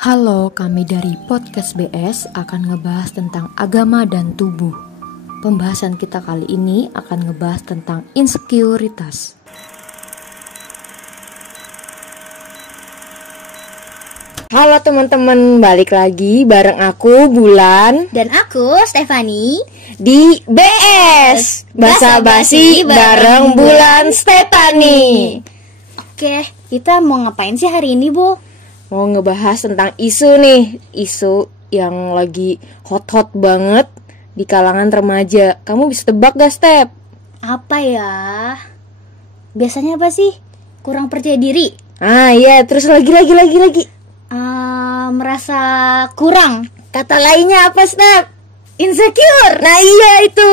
Halo, kami dari Podcast BS akan ngebahas tentang agama dan tubuh. Pembahasan kita kali ini akan ngebahas tentang insekuritas. Halo teman-teman, balik lagi bareng aku Bulan dan aku Stefani di BS Basa-basi bareng Bulan Stefani. Oke, kita mau ngapain sih hari ini, Bu? Mau ngebahas tentang isu nih, isu yang lagi hot-hot banget di kalangan remaja. Kamu bisa tebak gak, Step? Apa ya? Biasanya apa sih? Kurang percaya diri? Ah iya, terus lagi. Merasa kurang. Kata lainnya apa, Step? Insecure. Nah iya itu.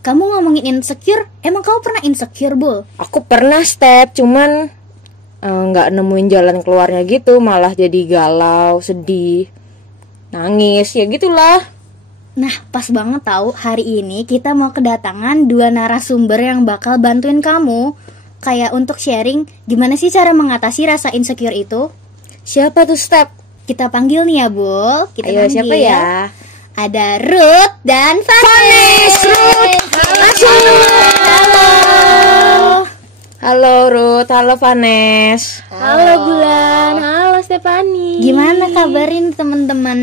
Kamu ngomongin insecure, emang kamu pernah insecure, Bu? Aku pernah, Step, cuman nggak nemuin jalan keluarnya gitu, malah jadi galau, sedih, nangis, ya gitulah. Nah, pas banget tahu hari ini kita mau kedatangan 2 narasumber yang bakal bantuin kamu kayak untuk sharing gimana sih cara mengatasi rasa insecure itu. Siapa tuh, Step? Kita panggil nih ya, Bu. Kita Ayo, panggil. siapa ya? Ada Ruth dan Vanes. Ruth. Halo Ruth, halo Vanes. Halo Bulan, halo Stefani. Gimana kabarin teman-teman?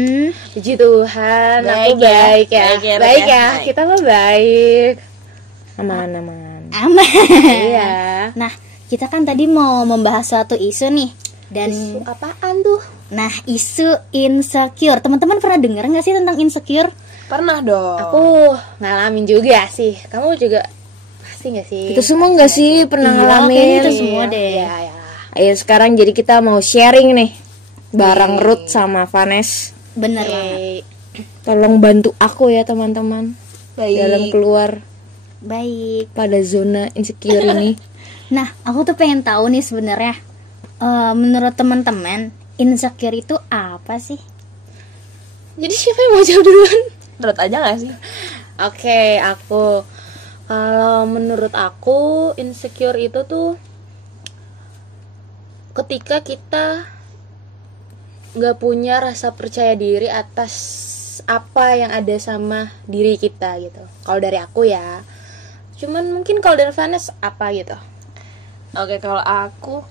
Puji Tuhan, Baik aku baik ya. Baik ya. Kita mah baik. Aman. Aman. Iya. Nah, kita kan tadi mau membahas suatu isu nih. Dan Isu apaan tuh? Nah, isu insecure. Teman-teman pernah dengar nggak sih tentang insecure? Pernah dong. Aku ngalamin juga sih. Kamu juga pasti nggak sih? Itu semua nggak sih pernah ngalamin? Kayaknya itu semua deh. Ya. Ayo sekarang jadi kita mau sharing nih bareng Ruth sama Vanes. Bener banget. Tolong bantu aku ya teman-teman. Baik. Dalam keluar Baik. pada zona insecure ini. Nah, aku tuh pengen tahu nih sebenarnya, menurut teman-teman, insecure itu apa sih? Jadi siapa yang mau jawab duluan? Menurut aja gak sih? Oke, aku. Kalau menurut aku insecure itu tuh ketika kita nggak punya rasa percaya diri atas apa yang ada sama diri kita gitu. Kalau dari aku ya. Cuman mungkin kalau dari Vanes apa gitu? Oke, kalau aku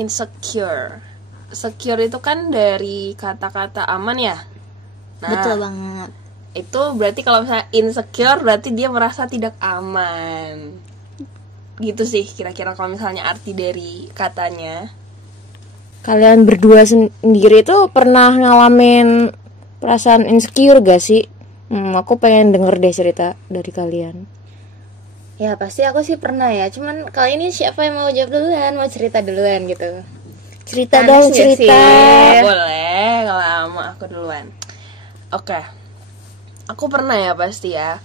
insecure. Secure itu kan dari kata-kata aman ya. Nah, Betul banget. itu berarti kalau misalnya insecure berarti dia merasa tidak aman. Gitu sih kira-kira kalau misalnya arti dari katanya. Kalian berdua sendiri tuh pernah ngalamin perasaan insecure gak sih? Aku pengen denger deh cerita dari kalian. Ya pasti aku sih pernah ya. Cuman kali ini siapa yang mau jawab duluan? Mau cerita duluan gitu? Cerita Panas dong, nggak cerita. sih? Boleh, kalau lama aku duluan. Oke. Aku pernah ya pasti ya.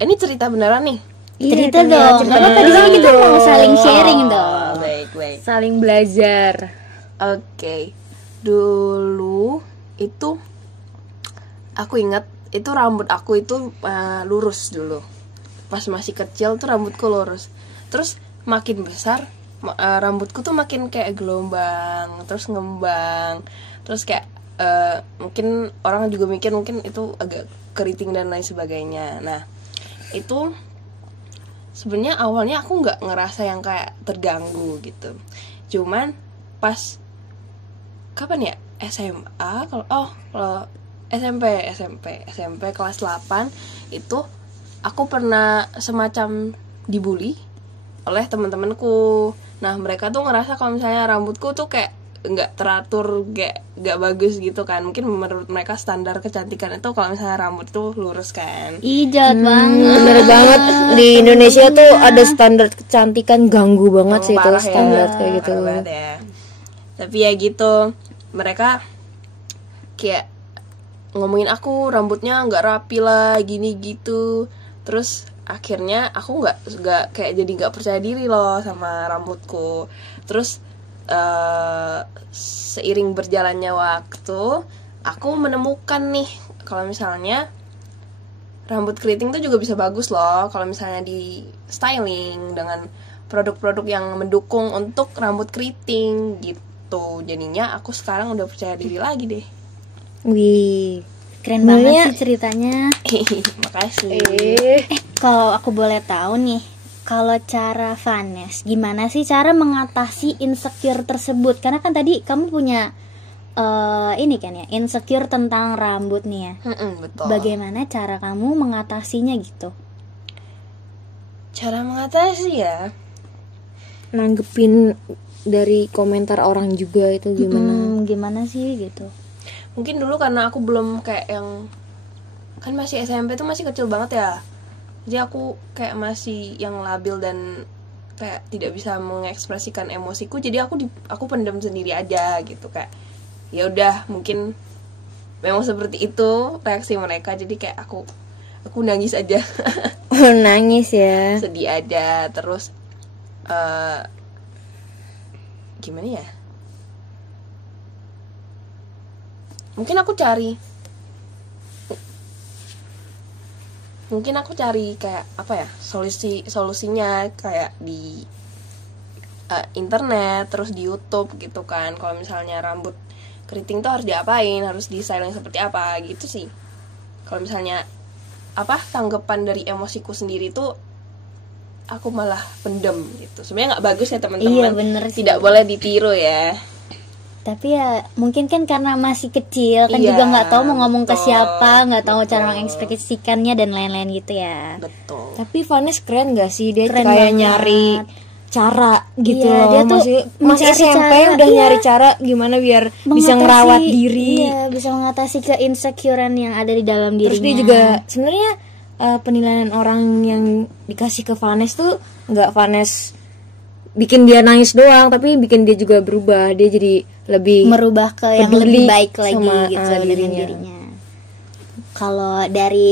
Ini cerita beneran nih. Cerita dong. Karena tadi kan kita mau saling sharing dong. Baik. Saling belajar. Oke. Dulu itu aku ingat itu rambut aku itu lurus dulu. Pas masih kecil tuh rambutku lurus. Terus makin besar rambutku tuh makin kayak gelombang, terus ngembang. Terus kayak mungkin orang juga mikir mungkin itu agak keriting dan lain sebagainya. Nah, itu sebenarnya awalnya aku nggak ngerasa yang kayak terganggu gitu. Cuman pas kapan ya? SMA kalau SMP kelas 8 itu aku pernah semacam dibully oleh teman-temanku. Nah, mereka tuh ngerasa kalau misalnya rambutku tuh kayak nggak teratur, nggak bagus gitu kan. Mungkin menurut mereka standar kecantikan itu kalau misalnya rambut tuh lurus kan. Ih, jahat banget. Bener banget, di Indonesia tuh ada standar kecantikan, ganggu banget sih itu Parah ya, standar kayak gitu. parah banget ya. Tapi ya gitu, mereka kayak ngomongin aku rambutnya nggak rapi lah, gini gitu. Terus akhirnya aku nggak kayak jadi nggak percaya diri loh sama rambutku. Terus seiring berjalannya waktu aku menemukan nih kalau misalnya rambut keriting tuh juga bisa bagus loh kalau misalnya di styling dengan produk-produk yang mendukung untuk rambut keriting gitu. Jadinya aku sekarang udah percaya diri lagi deh. Wih, Keren banget Sebenarnya- sih ceritanya. Makasih. Kalau aku boleh tahu nih, kalau cara Vanes, gimana sih cara mengatasi insecure tersebut? Karena kan tadi kamu punya ini kan ya, insecure tentang rambut nih ya. Betul. Bagaimana cara kamu mengatasinya gitu? Cara mengatasi ya? nanggepin dari komentar orang juga itu gimana? Gimana sih gitu? Mungkin dulu karena aku belum kayak yang, kan masih SMP tuh masih kecil banget ya. Jadi aku kayak masih yang labil dan kayak tidak bisa mengekspresikan emosiku. Jadi aku pendam sendiri aja gitu, kayak ya udah mungkin memang seperti itu reaksi mereka. Jadi kayak aku nangis aja. Oh, nangis ya. Sedih aja. Terus gimana ya? Mungkin aku cari kayak apa ya, solusinya kayak di internet, terus di YouTube gitu kan. Kalau misalnya rambut keriting tuh harus diapain, harus di styling seperti apa gitu sih. Kalau misalnya tanggapan dari emosiku sendiri tuh aku malah pendem gitu. Sebenarnya nggak bagus ya teman-teman. Iya, bener sih. Tidak boleh ditiru ya. Tapi ya mungkin kan karena masih kecil kan, Iya, juga nggak tahu mau ngomong ke betul, siapa, nggak tahu cara betul. mengekspresikannya dan lain-lain gitu ya. Betul. Tapi Vanes keren gak sih, dia Keren kayak banget. nyari cara gitu Iya, loh. dia tuh Masih mencari SMP cara, udah iya. nyari cara gimana biar bisa Mengatasi- ngerawat diri. Iya, bisa mengatasi keinsecurean yang ada di dalam dirinya. Terus dia juga sebenarnya penilaian orang yang dikasih ke Vanes tuh nggak Vanes bikin dia nangis doang, tapi bikin dia juga berubah. Dia jadi lebih merubah ke yang peduli lebih baik lagi sama, gitu dengan dirinya. dirinya. Kalau dari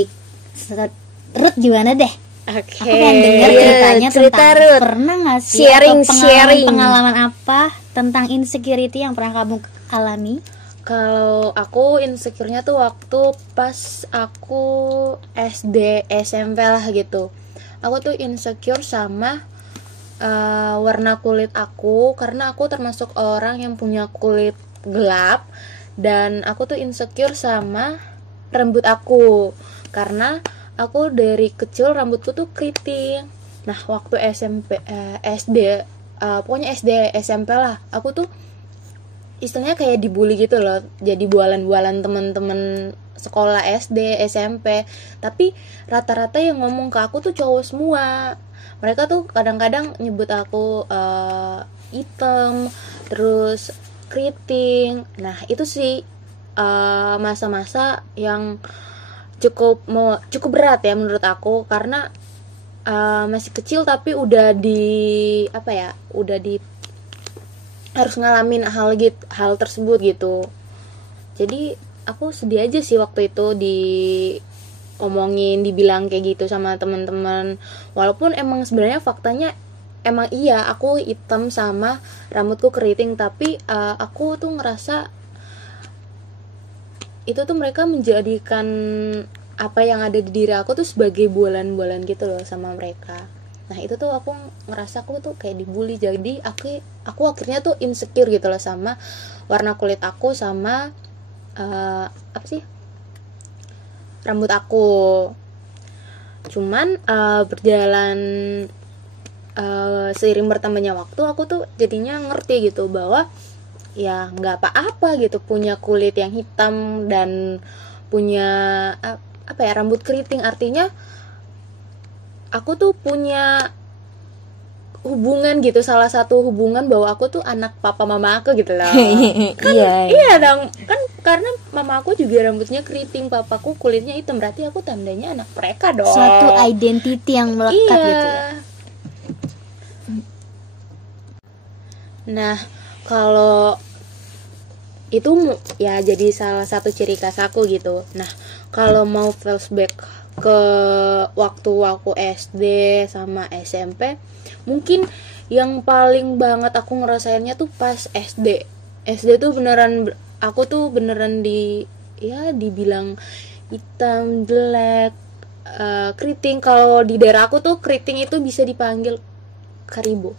Ruth gimana deh? Oke. Aku pengen dengar Iya, ceritanya cerita tentang Ruth. pernah nggak sih Sharing, atau sharing. pengalaman apa tentang insecurity yang pernah kamu alami? Kalau aku insecure-nya tuh waktu pas aku SD, SMP lah gitu. Aku tuh insecure sama warna kulit aku, karena aku termasuk orang yang punya kulit gelap, dan aku tuh insecure sama rambut aku karena aku dari kecil rambutku tuh keriting. Nah, waktu SD, pokoknya SD SMP lah, aku tuh istilahnya kayak dibully gitu loh, jadi bualan-bualan teman-teman sekolah SD, SMP. Tapi rata-rata yang ngomong ke aku tuh cowok semua. Mereka tuh kadang-kadang nyebut aku hitam, terus keriting. Nah, itu sih masa-masa yang cukup berat ya menurut aku, karena masih kecil tapi udah harus ngalamin hal tersebut gitu. Jadi aku sedih aja sih waktu itu diomongin, dibilang kayak gitu sama teman-teman. Walaupun emang sebenarnya faktanya emang iya aku hitam sama rambutku keriting, tapi aku tuh ngerasa itu tuh mereka menjadikan apa yang ada di diri aku tuh sebagai bualan-bualan gitu loh sama mereka. Nah, itu tuh aku ngerasa aku tuh kayak dibully. Jadi aku akhirnya tuh insecure gitu loh sama warna kulit aku, sama rambut aku. Cuman berjalan seiring bertambahnya waktu, aku tuh jadinya ngerti gitu bahwa ya nggak apa-apa gitu punya kulit yang hitam dan punya rambut keriting. Artinya aku tuh punya hubungan gitu, salah satu hubungan bahwa aku tuh anak papa mama aku gitu loh. Iya dong, kan karena mama aku juga rambutnya keriting, papaku kulitnya hitam, berarti aku tandanya anak mereka dong. Suatu identity yang melekat gitu ya. Nah, kalau itu ya jadi salah satu ciri khas aku gitu. Nah, kalau mau flashback ke waktu aku SD sama SMP, mungkin yang paling banget aku ngerasainnya tuh pas SD. SD tuh beneran, aku tuh beneran dibilang hitam, jelek, keriting. Kalau di daerah aku tuh keriting itu bisa dipanggil karibo.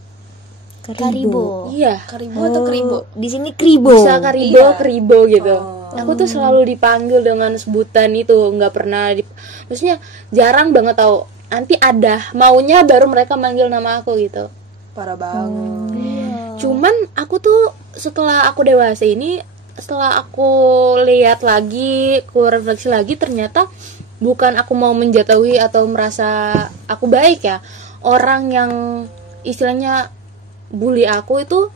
Karibo. Iya. Karibo atau Keribo? Di sini Kribo. Bisa Karibo, Iya. Kribo gitu. Aku tuh selalu dipanggil dengan sebutan itu, nggak pernah maksudnya jarang banget tau. Nanti ada maunya baru mereka manggil nama aku gitu. Parah banget. Cuman aku tuh setelah aku dewasa ini, setelah aku lihat lagi, aku refleksi lagi, ternyata bukan aku mau menjatuhi atau merasa aku baik ya. Orang yang istilahnya bully aku itu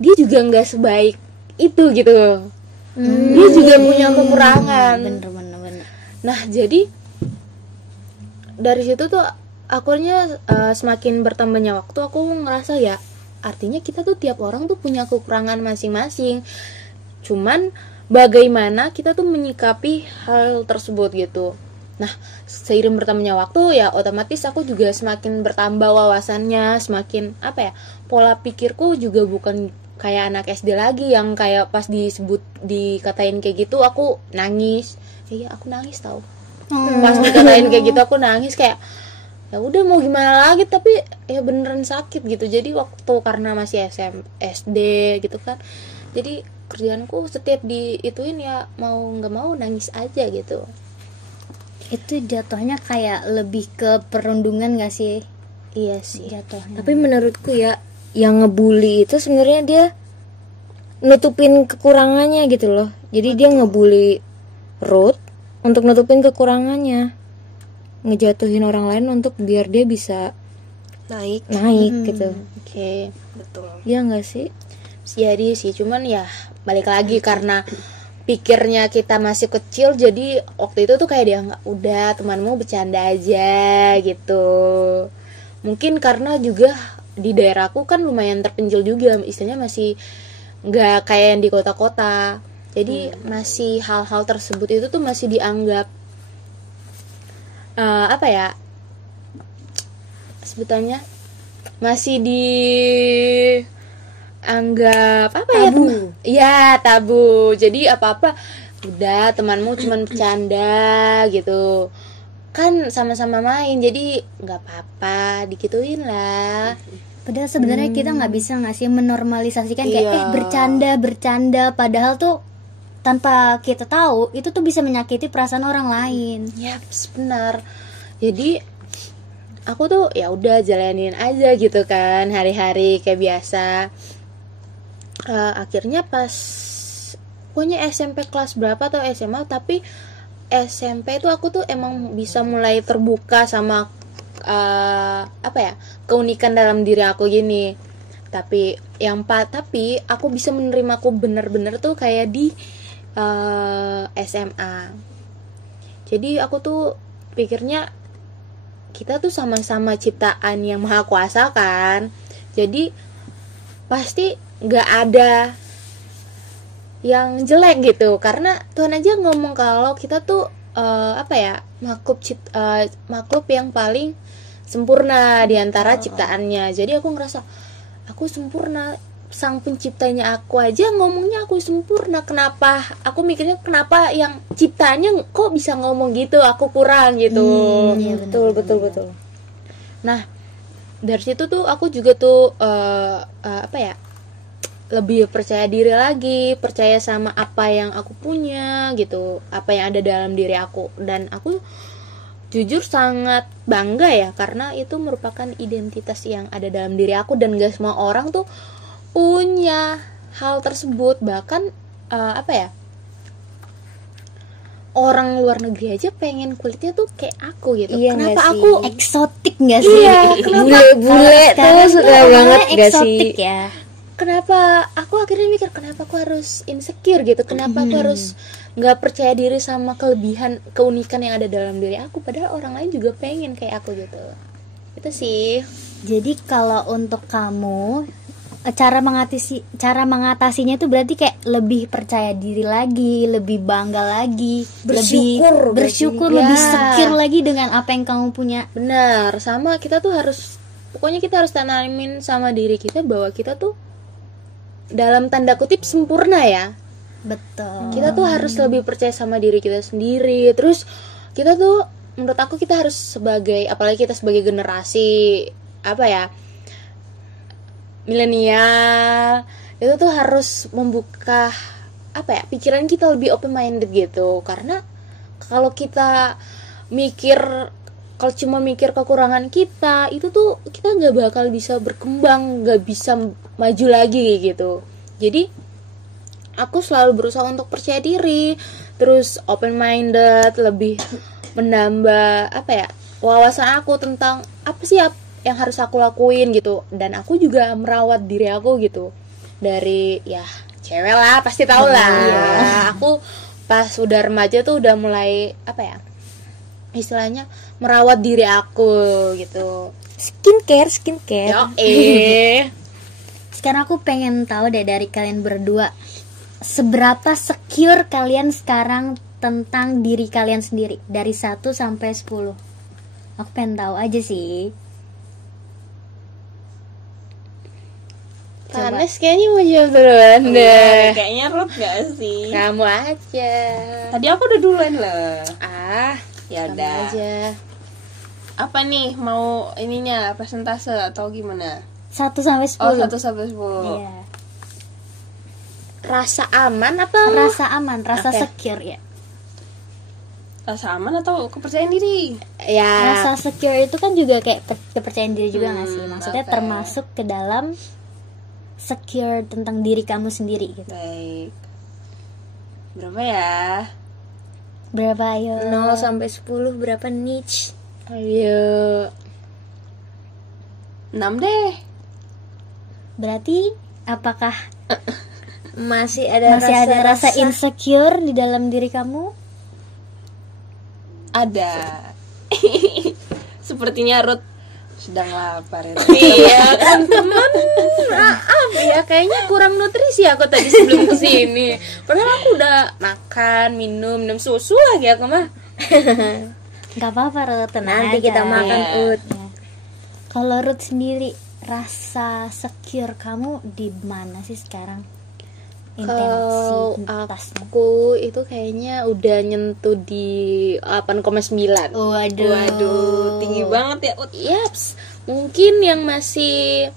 dia juga nggak sebaik itu gitu. Dia juga punya kekurangan. Bener. Nah jadi dari situ tuh akhirnya semakin bertambahnya waktu aku ngerasa ya artinya kita tuh tiap orang tuh punya kekurangan masing-masing. Cuman bagaimana kita tuh menyikapi hal tersebut gitu. Nah seiring bertambahnya waktu ya otomatis aku juga semakin bertambah wawasannya, semakin apa ya, pola pikirku juga bukan kayak anak SD lagi yang kayak pas dikatain kayak gitu aku nangis. Iya aku nangis tau. Pas dikatain kayak gitu aku nangis kayak ya udah mau gimana lagi, tapi ya beneran sakit gitu. Jadi waktu karena masih SD gitu kan, jadi kerjaanku setiap diituin ya mau nggak mau nangis aja gitu. Itu jatuhnya kayak lebih ke perundungan gak sih? Iya sih Jatuhnya. tapi menurutku ya yang ngebully itu sebenarnya dia nutupin kekurangannya gitu loh. Jadi dia ngebully Ruth untuk nutupin kekurangannya, ngejatuhin orang lain untuk biar dia bisa Naik. gitu. Oke. Betul. Ya nggak sih? Jadi sih, cuman ya balik lagi karena pikirnya kita masih kecil, jadi waktu itu tuh kayak dia nggak, udah temanmu bercanda aja gitu. Mungkin karena juga di daerahku kan lumayan terpencil juga, istilahnya masih nggak kayak yang di kota-kota. Jadi masih hal-hal tersebut itu tuh masih dianggap apa ya sebutannya, masih dianggap apa Tabu. ya tabu. Jadi apa-apa udah temanmu cuman bercanda gitu kan, sama-sama main jadi nggak apa-apa dikituin lah. Padahal sebenarnya kita nggak bisa ngasih menormalisasikan kayak Iya. bercanda padahal tuh tanpa kita tahu itu tuh bisa menyakiti perasaan orang lain. Yaps, benar. Jadi aku tuh ya udah jalanin aja gitu kan hari-hari kayak biasa. Akhirnya pas pokoknya SMP kelas berapa atau SMA, tapi SMP itu aku tuh emang bisa mulai terbuka sama apa ya, keunikan dalam diri aku gini. Tapi tapi aku bisa menerimaku bener-bener tuh kayak di SMA. Jadi aku tuh pikirnya kita tuh sama-sama ciptaan yang maha kuasa kan, jadi pasti nggak ada yang jelek gitu, karena Tuhan aja ngomong kalau kita tuh apa ya, makhluk yang paling sempurna di antara ciptaannya. Jadi aku ngerasa aku sempurna, sang penciptanya aku aja ngomongnya aku sempurna. Kenapa aku mikirnya kenapa yang ciptanya kok bisa ngomong gitu, aku kurang gitu. Iya, betul. Nah dari situ tuh aku juga tuh apa ya, lebih percaya diri lagi, percaya sama apa yang aku punya gitu, apa yang ada dalam diri aku. Dan aku jujur sangat bangga ya, karena itu merupakan identitas yang ada dalam diri aku, dan gak semua orang tuh punya hal tersebut. Bahkan apa ya, orang luar negeri aja pengen kulitnya tuh kayak aku gitu. Iya, kenapa nggak sih? aku Eksotik gak sih? Iya, bule-bule tuh suka banget gak sih? Eksotik ya. Kenapa aku akhirnya mikir, kenapa aku harus insecure gitu, kenapa aku harus nggak percaya diri sama kelebihan, keunikan yang ada dalam diri aku, padahal orang lain juga pengen kayak aku gitu. Itu sih. Jadi kalau untuk kamu cara mengatasinya itu berarti kayak lebih percaya diri lagi, lebih bangga lagi, Bersyukur, lebih bersyukur, berarti. lebih Ya. secure lagi dengan apa yang kamu punya. Benar, sama kita tuh harus, pokoknya kita harus tanamin sama diri kita bahwa kita tuh dalam tanda kutip sempurna ya. Betul. Kita tuh harus lebih percaya sama diri kita sendiri. Terus kita tuh, menurut aku kita harus sebagai, apalagi kita sebagai generasi apa ya, milenial itu tuh harus membuka pikiran kita lebih open minded gitu. Karena kalau kita cuma mikir kekurangan kita, itu tuh kita nggak bakal bisa berkembang, nggak bisa maju lagi gitu. Jadi aku selalu berusaha untuk percaya diri, terus open minded, lebih menambah wawasan aku tentang apa sih yang harus aku lakuin gitu. Dan aku juga merawat diri aku gitu, dari ya cewek lah pasti tau lah. Aku pas udah remaja tuh udah mulai istilahnya merawat diri aku gitu, skincare. Sekarang aku pengen tahu deh dari kalian berdua, seberapa secure kalian sekarang tentang diri kalian sendiri dari 1 sampai 10. Aku pengen tahu aja sih. Panas kayaknya mau jawab duluan deh. Kayaknya Ruth gak sih? Kamu aja. Tadi aku udah duluan loh. Ya Kamu udah. aja. Apa nih, mau ininya persentase atau gimana? 1 sampai 10. Oh, 1 sampai 10. Iya. Rasa aman atau Rasa aman, rasa Oke. secure ya. Rasa aman atau kepercayaan diri? ya Rasa secure itu kan juga kayak kepercayaan diri juga nggak sih? Maksudnya oke. termasuk ke dalam secure tentang diri kamu sendiri gitu. Baik. Berapa ya? Berapa ayo? 0 sampai 10 berapa niche? Ayo. 6 deh. Berarti apakah Masih ada rasa insecure di dalam diri kamu? Ada. Sepertinya Ruth sedang lapar ya. Iya kan teman. Maaf ya, kayaknya kurang nutrisi aku tadi sebelum kesini. Padahal aku udah makan, minum susu lagi aku mah. Gak apa-apa Ruth, tenang Nanti aja. kita makan Iya. Ut. Ya. Kalau Ruth sendiri, rasa secure kamu di mana sih sekarang? Kalau Intensitasnya. aku itu kayaknya udah nyentuh di 8,9. Waduh, Tinggi banget ya, Ut. Yaps, mungkin yang masih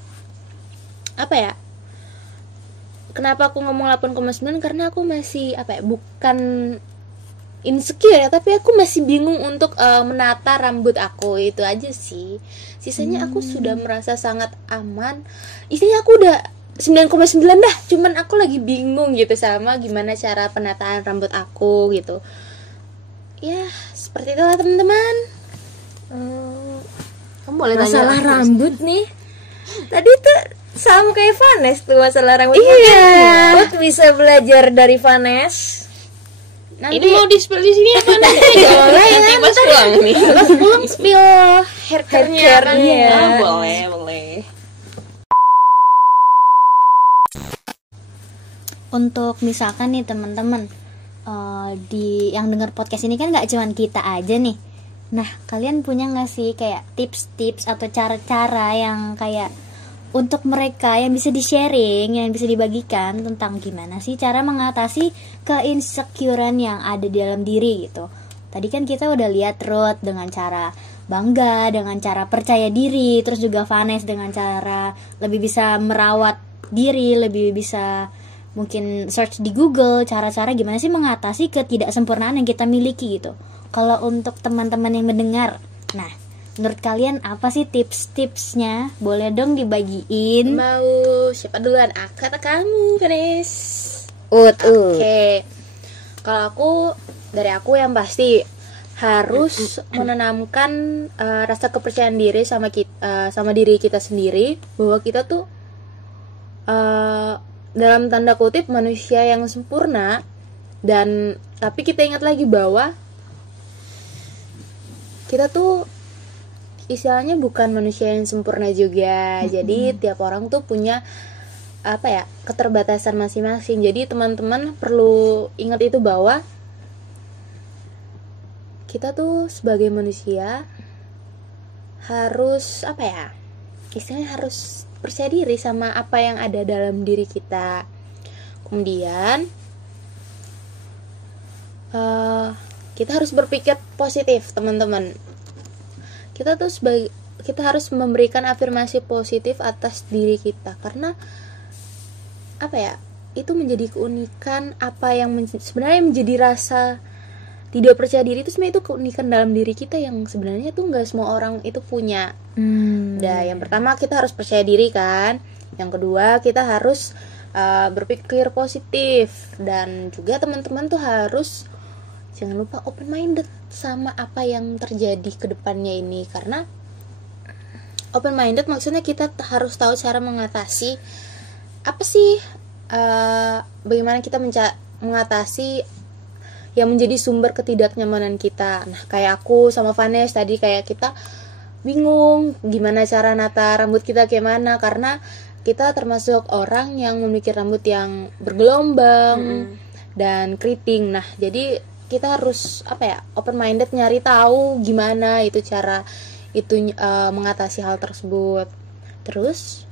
kenapa aku ngomong 8,9 karena aku masih bukan insecure ya, tapi aku masih bingung untuk menata rambut aku, itu aja sih. Sisanya aku sudah merasa sangat aman. Istilahnya aku udah 9,9 dah, cuman aku lagi bingung gitu sama gimana cara penataan rambut aku gitu. Ya, seperti itulah teman-teman. Kamu boleh Masalah tanya. rambut nih. Tadi tuh sama kayak Vanes tuh masalah rambut. Iya. Buat bisa belajar dari Vanes. Nanti Ini mau di-spill di sini apa nanti? boleh ya, Nanti pas pulang nih. pas pulang spill hair care-nya kan ya. Oh, boleh. Untuk misalkan nih teman-teman, di yang dengar podcast ini kan nggak cuman kita aja nih. Nah, kalian punya nggak sih kayak tips-tips atau cara-cara yang kayak untuk mereka yang bisa di-sharing, yang bisa dibagikan tentang gimana sih cara mengatasi keinsecurean yang ada di dalam diri gitu. Tadi kan kita udah lihat Ruth dengan cara bangga, dengan cara percaya diri, terus juga Vanes dengan cara lebih bisa merawat diri, lebih bisa mungkin search di Google cara-cara gimana sih mengatasi ketidaksempurnaan yang kita miliki gitu. Kalau untuk teman-teman yang mendengar, nah menurut kalian apa sih tips-tipsnya? Boleh dong dibagiin. Mau siapa duluan? Aku atau kamu, Vanes? Oke. Kalau dari aku yang pasti harus menanamkan rasa kepercayaan diri sama diri kita sendiri, bahwa kita tuh dalam tanda kutip manusia yang sempurna. Dan tapi kita ingat lagi bahwa kita tuh istilahnya bukan manusia yang sempurna juga. Jadi tiap orang tuh punya keterbatasan masing-masing. Jadi teman-teman perlu ingat itu, bahwa kita tuh sebagai manusia harus istilahnya harus percaya diri sama apa yang ada dalam diri kita. Kemudian kita harus berpikir positif, teman-teman. Kita tuh kita harus memberikan afirmasi positif atas diri kita, karena apa ya, itu menjadi keunikan, apa yang sebenarnya menjadi rasa tidak percaya diri itu sebenarnya itu keunikan dalam diri kita yang sebenarnya tuh nggak semua orang itu punya. Nah, yang pertama kita harus percaya diri kan, yang kedua kita harus berpikir positif, dan juga teman-teman tuh harus jangan lupa open minded sama apa yang terjadi ke depannya ini. Karena open minded maksudnya kita harus tahu cara mengatasi apa sih, bagaimana kita mengatasi yang menjadi sumber ketidaknyamanan kita. Nah, kayak aku sama Vanes tadi, kayak kita bingung gimana cara nata rambut kita kayak mana, karena kita termasuk orang yang memiliki rambut yang bergelombang dan keriting. Nah, jadi kita harus apa ya, open minded, nyari tahu gimana itu cara itu mengatasi hal tersebut. Terus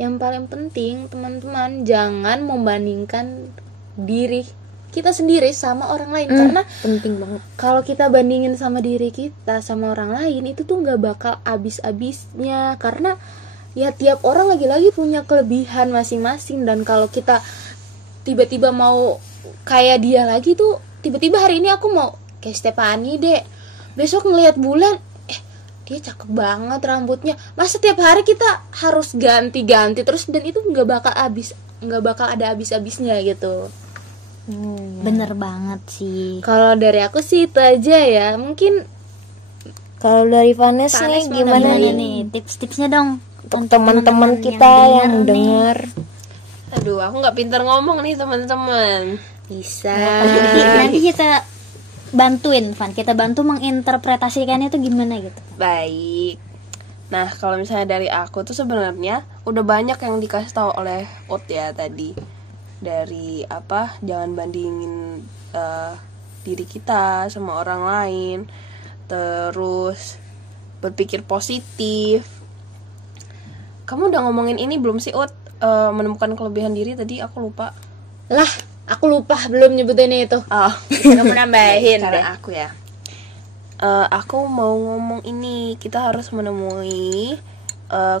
yang paling penting teman-teman, jangan membandingkan diri kita sendiri sama orang lain, karena Penting banget. kalau kita bandingin sama diri kita sama orang lain itu tuh nggak bakal habis-habisnya, karena ya tiap orang lagi-lagi punya kelebihan masing-masing. Dan kalau kita tiba-tiba mau kayak dia lagi tuh, tiba-tiba hari ini aku mau kayak Stephanie deh, besok ngelihat bulan dia cakep banget rambutnya, masa tiap hari kita harus ganti-ganti terus, dan itu nggak bakal ada habis-habisnya gitu. Bener banget sih. Kalau dari aku sih itu aja ya. Mungkin Kalau dari Vanes Vanes nih mau gimana Gimana nih nih tips-tipsnya dong untuk untuk teman-teman kita yang dengar? Aduh, aku nggak pintar ngomong nih teman-teman. bisa Nanti kita bantuin Van, kita bantu menginterpretasikannya itu gimana gitu. Baik. Nah, kalau misalnya dari aku tuh sebenarnya udah banyak yang dikasih tahu oleh Ut ya tadi. Dari apa? Jangan bandingin diri kita sama orang lain. Terus berpikir positif. Kamu udah ngomongin ini belum sih Ut? Menemukan kelebihan diri tadi aku lupa. lah. Aku lupa belum nyebutin itu. Oh, Kamu nambahin deh. karena aku ya. Aku mau ngomong ini, kita harus menemui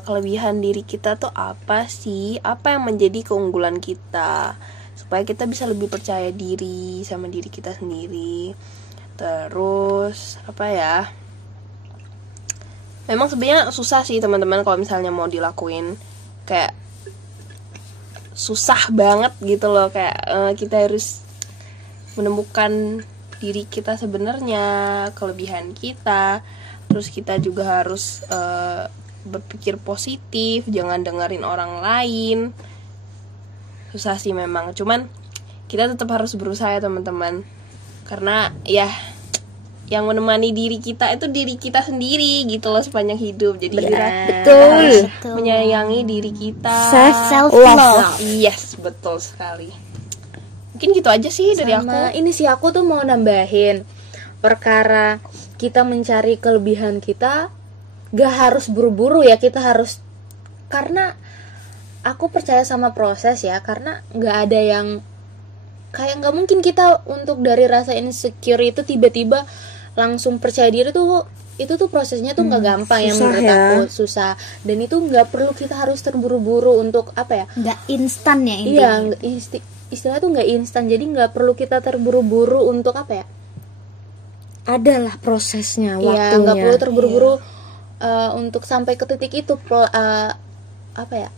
kelebihan diri kita tuh apa sih, apa yang menjadi keunggulan kita, supaya kita bisa lebih percaya diri sama diri kita sendiri. Terus apa ya, memang sebenarnya susah sih teman-teman kalau misalnya mau dilakuin, kayak susah banget gitu loh, kayak kita harus menemukan diri kita sebenarnya, kelebihan kita. Terus kita juga harus berpikir positif, jangan dengerin orang lain. Susah sih memang, cuman kita tetap harus berusaha ya teman-teman, karena ya yang menemani diri kita itu diri kita sendiri gitu loh sepanjang hidup. Jadi kita Betul. harus menyayangi diri kita. Self love. love. Yes, betul sekali. Mungkin gitu aja sih dari aku. Sama ini sih aku tuh mau nambahin, perkara kita mencari kelebihan kita gak harus buru-buru ya, kita harus, karena aku percaya sama proses ya, karena gak ada yang kayak, gak mungkin kita untuk dari rasa insecure itu tiba-tiba langsung percaya diri tuh, itu tuh prosesnya tuh gak gampang ya, susah menurut ya. aku susah, dan itu gak perlu kita harus terburu-buru untuk apa ya, Nggak instan ya iya intinya. istilah tuh nggak instan, jadi nggak perlu kita terburu-buru untuk apa ya, Adalah prosesnya, iya waktunya. nggak perlu terburu-buru untuk sampai ke titik itu, apa ya,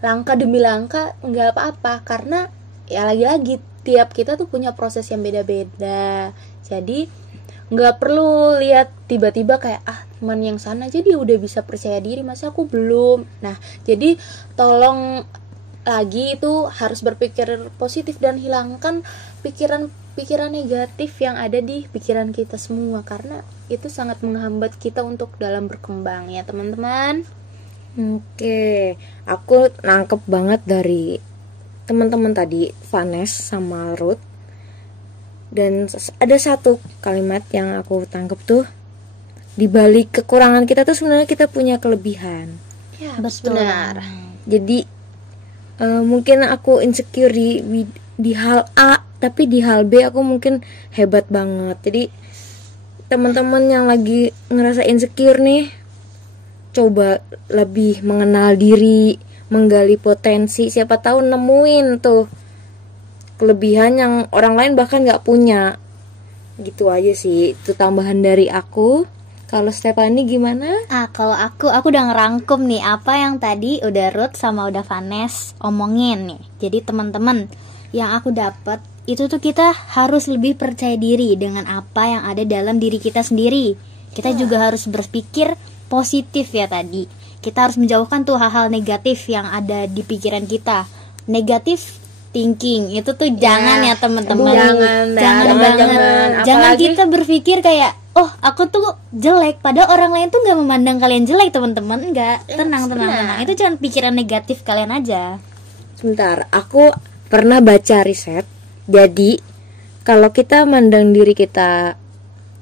langkah demi langkah nggak apa-apa, karena ya lagi-lagi tiap kita tuh punya proses yang beda-beda, jadi nggak perlu lihat tiba-tiba kayak teman yang sana jadi udah bisa percaya diri, masa aku belum. Nah, jadi tolong lagi itu harus berpikir positif dan hilangkan pikiran negatif yang ada di pikiran kita semua, karena itu sangat menghambat kita untuk dalam berkembang ya teman-teman. Oke, aku nangkep banget dari teman-teman tadi, Vanes sama Ruth. Dan ada satu kalimat yang aku tangkep tuh, di balik kekurangan kita tuh sebenarnya kita punya kelebihan. Ya, Betul. benar. Jadi mungkin aku insecure di hal A, tapi di hal B aku mungkin hebat banget. Jadi teman-teman yang lagi ngerasa insecure nih, coba lebih mengenal diri, menggali potensi, siapa tahu nemuin tuh kelebihan yang orang lain bahkan nggak punya. Gitu aja sih, itu tambahan dari aku. Kalau Stephanie gimana? Kalau aku udah ngerangkum nih apa yang tadi udah Ruth sama udah Vanes omongin nih. Jadi teman-teman, yang aku dapat itu tuh kita harus lebih percaya diri dengan apa yang ada dalam diri kita sendiri. Kita juga harus berpikir positif ya tadi. Kita harus menjauhkan tuh hal-hal negatif yang ada di pikiran kita. Negatif thinking itu tuh jangan ya teman-teman. Jangan banget. Jangan kita berpikir kayak, oh aku tuh jelek, padahal orang lain tuh nggak memandang kalian jelek teman-teman. Enggak, tenang. Itu cuma pikiran negatif kalian aja. Sebentar, aku pernah baca riset. Jadi kalau kita mandang diri kita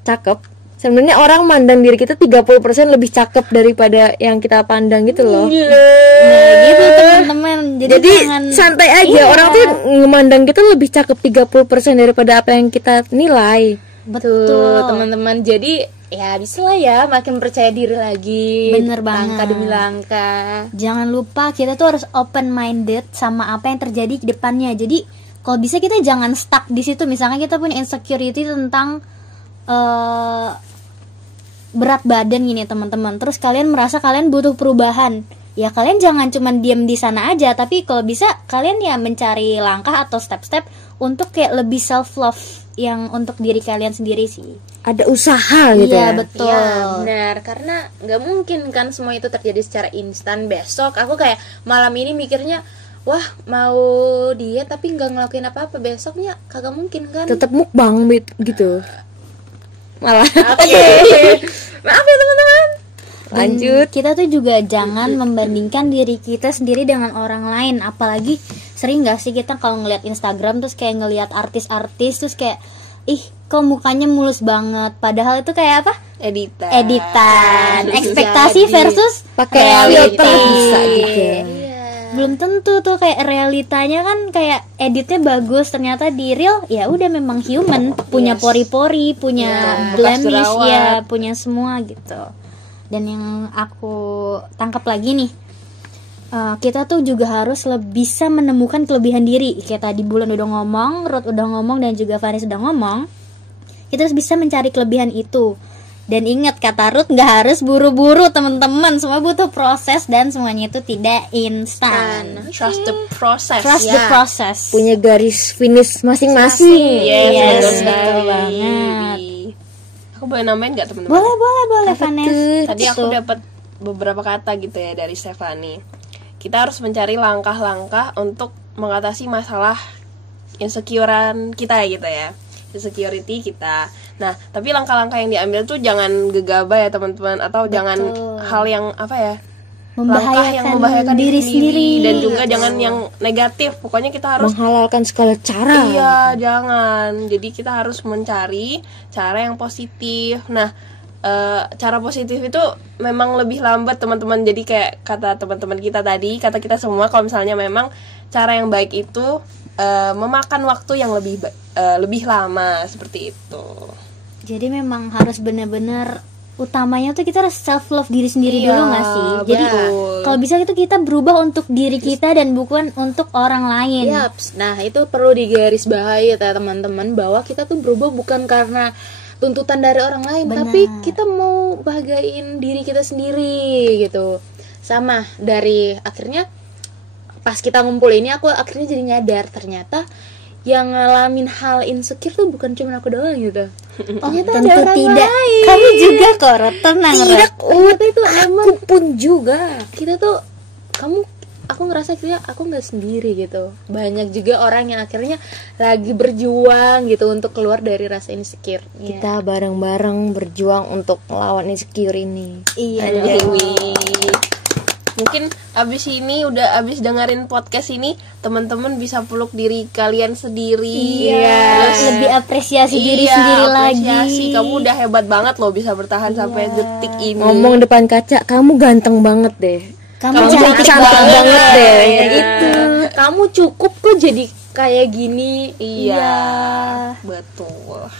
cakep, sebenarnya orang mandang diri kita 30% lebih cakep daripada yang kita pandang gitu loh. Nah gitu teman-teman. Jadi jangan, santai aja. Orang tuh memandang kita lebih cakep 30% daripada apa yang kita nilai. Betul teman-teman. Jadi ya bisa lah ya makin percaya diri lagi. Bener banget. Langkah demi langkah. Jangan lupa kita tuh harus open minded sama apa yang terjadi di depannya. Jadi kalau bisa kita jangan stuck di situ. Misalnya kita punya insecurity tentang berat badan gini teman-teman. Terus kalian merasa kalian butuh perubahan. Ya kalian jangan cuma diam di sana aja, tapi kalau bisa kalian ya mencari langkah atau step-step untuk kayak lebih self love yang untuk diri kalian sendiri sih. Ada usaha gitu Iya ya. betul. Iya benar, karena nggak mungkin kan semua itu terjadi secara instan. Besok aku kayak malam ini mikirnya, wah mau diet tapi nggak ngelakuin apa-apa, besoknya kagak mungkin kan. Tetap mukbang gitu. Malah. Oke. Maaf ya teman-teman. Lanjut. Kita tuh juga jangan membandingkan diri kita sendiri dengan orang lain. Apalagi sering gak sih kita kalau ngeliat Instagram terus kayak ngeliat artis-artis terus kayak, ih kok mukanya mulus banget. Padahal itu kayak apa? Editan. Ekspektasi versus pakai filter bisa juga. Belum tentu tuh kayak realitanya kan kayak editnya bagus, ternyata di real ya udah memang human, punya pori-pori, punya blemish ya, punya semua gitu. Dan yang aku tangkap lagi nih, kita tuh juga harus bisa menemukan kelebihan diri. Kayak tadi Bulan udah ngomong, Ruth udah ngomong, dan juga Vanes udah ngomong. Kita harus bisa mencari kelebihan itu. Dan ingat kata Ruth, nggak harus buru-buru teman-teman. Semua butuh proses dan semuanya itu tidak instan. Trust the process. Trust the process. Punya garis finish masing-masing. Yes, betul betul sekali. banget. Aku boleh nambahin nggak teman-teman? Boleh Vanes. Tadi aku dapat beberapa kata gitu ya dari Stephanie. Kita harus mencari langkah-langkah untuk mengatasi masalah insecurean kita gitu ya, insecurity kita. Nah, tapi langkah-langkah yang diambil tuh jangan gegabah ya teman-teman, atau jangan hal yang apa ya, langkah yang membahayakan diri sendiri, dan juga jangan yang negatif. Pokoknya kita harus menghalalkan segala cara. Iya, jangan. Jadi kita harus mencari cara yang positif. Nah, cara positif itu memang lebih lambat teman-teman. Jadi kayak kata teman-teman kita tadi, kata kita semua, kalau misalnya memang cara yang baik itu memakan waktu yang lebih lama, seperti itu. Jadi memang harus benar-benar utamanya tuh kita harus self love diri sendiri dulu nggak sih? Jadi kalau bisa itu kita berubah untuk diri kita dan bukan untuk orang lain. Yaps. Nah itu perlu digarisbawahi ya teman-teman, bahwa kita tuh berubah bukan karena tuntutan dari orang lain, tapi kita mau bahagiain diri kita sendiri gitu. Sama dari akhirnya pas kita ngumpul ini, aku akhirnya jadi nyadar ternyata yang ngalamin hal insecure tuh bukan cuma aku doang gitu. Ternyata Tentu ada orang tidak. lain. Kamu juga kok, Rot. Tenang, Rot. Ternyata itu emang Aku pun juga. kita tuh, aku ngerasa akhirnya aku nggak sendiri gitu. Banyak juga orang yang akhirnya lagi berjuang gitu untuk keluar dari rasa insecure. Kita bareng-bareng berjuang untuk melawan insecure ini. Iya. Mungkin abis dengerin podcast ini, teman-teman bisa peluk diri kalian sendiri. Terus lebih apresiasi diri sendiri apresiasi. lagi. Kamu udah hebat banget loh, bisa bertahan sampai detik ini. Ngomong depan kaca, kamu ganteng banget deh. Kamu Cantik cantik banget deh. Ya itu. Kamu cukup kok jadi kayak gini. Iya, betul.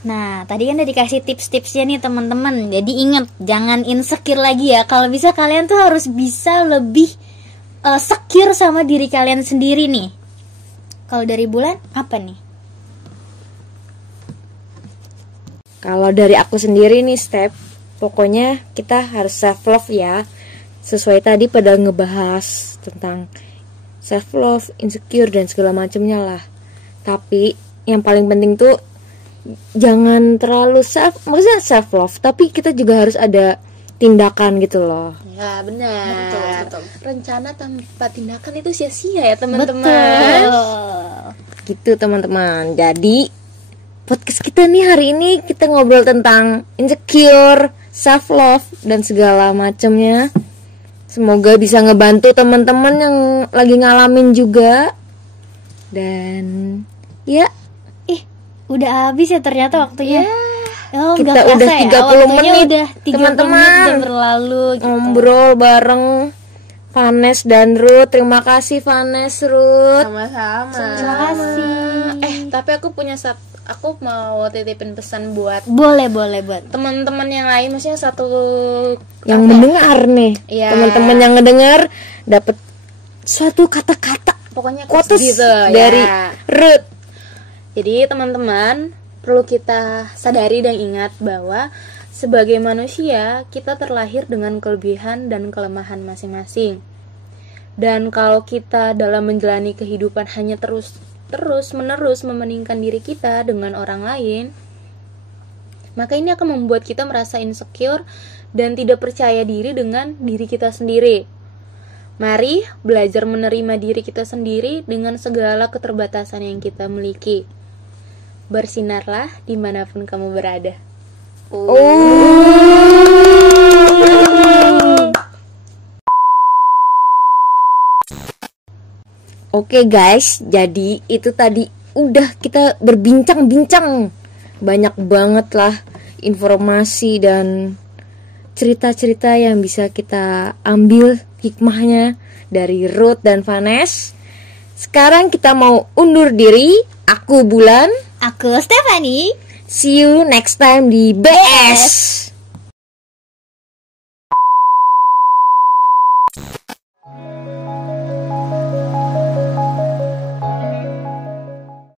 Nah, tadi kan udah dikasih tips-tipsnya nih teman-teman. Jadi ingat, jangan insecure lagi ya. Kalau bisa kalian tuh harus bisa lebih secure sama diri kalian sendiri nih. Kalau dari Bulan apa nih? Kalau dari aku sendiri nih Step, pokoknya kita harus self love ya. Sesuai tadi pada ngebahas tentang self love, insecure dan segala macamnya lah. Tapi yang paling penting tuh jangan terlalu maksudnya self love, tapi kita juga harus ada tindakan gitu loh. Ya benar. Betul. Rencana tanpa tindakan itu sia-sia ya teman-teman. Betul. Gitu teman-teman. Jadi podcast kita nih hari ini kita ngobrol tentang insecure, self love dan segala macamnya. Semoga bisa ngebantu teman-teman yang lagi ngalamin juga. Dan ya, Udah habis ya ternyata waktunya. Oh, kita nggak udah kerasa 30 ya, waktunya menit, udah 30 teman-teman. menit udah berlalu gitu. ngobrol bareng Vanes dan Ruth. Terima kasih Vanes, Ruth. Sama-sama. Terima kasih. Tapi aku mau titipin pesan buat Boleh buat teman-teman yang lain, maksudnya satu Yang mendengar nih, Iya. teman-teman yang ngedengar dapat suatu kata-kata pokoknya quotes gitu dari ya. Ruth. Jadi teman-teman perlu kita sadari dan ingat bahwa sebagai manusia kita terlahir dengan kelebihan dan kelemahan masing-masing. Dan kalau kita dalam menjalani kehidupan hanya terus-menerus membandingkan diri kita dengan orang lain, maka ini akan membuat kita merasa insecure dan tidak percaya diri dengan diri kita sendiri. Mari belajar menerima diri kita sendiri dengan segala keterbatasan yang kita miliki. Bersinarlah dimanapun kamu berada. Oke guys, jadi itu tadi udah kita berbincang-bincang banyak banget lah informasi dan cerita-cerita yang bisa kita ambil hikmahnya dari Ruth dan Vanes. Sekarang kita mau undur diri. Aku Bulan. Aku Stephanie. See you next time di BS.